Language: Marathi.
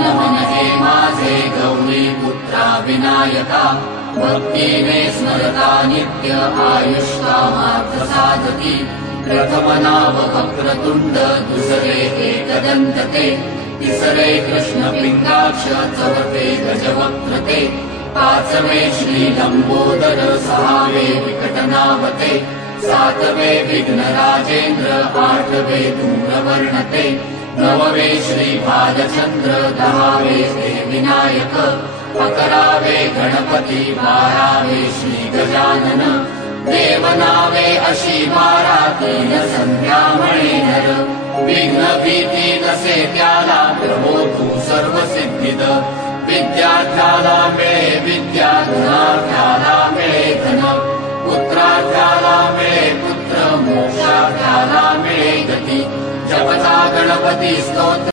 मन मन हे माझे गौरी पुत्रा विनायका भक्तीने स्मरता नित्य आयुष्कामार्थ साधती प्रथम नाव वक्रतुंड दुसरे एकदंत ते तिसरे कृष्ण पिंगाक्ष चौथे गजवक्त्र पाचवे श्री लंबोदर सहावे विकटनावते सातवे विघ्न राजेंद्र आठवे धूम्रवर्णते नववे श्री बालचंद्र दहावे विनायक अकरावे गणपती बारावे श्री गजानन देवनावे अशी 12 संध्या नर विघ्न भीती नसे त्याला प्रभो तू सर्व सिद्धिद विद्यार्थ्याला मिळे विद्या गुणार्थ्याला मिळे धन पुत्रार्थ्याला मिळे पुत्र मोक्षार्थ्याला मिळे गती जपता गणपती स्तोत्र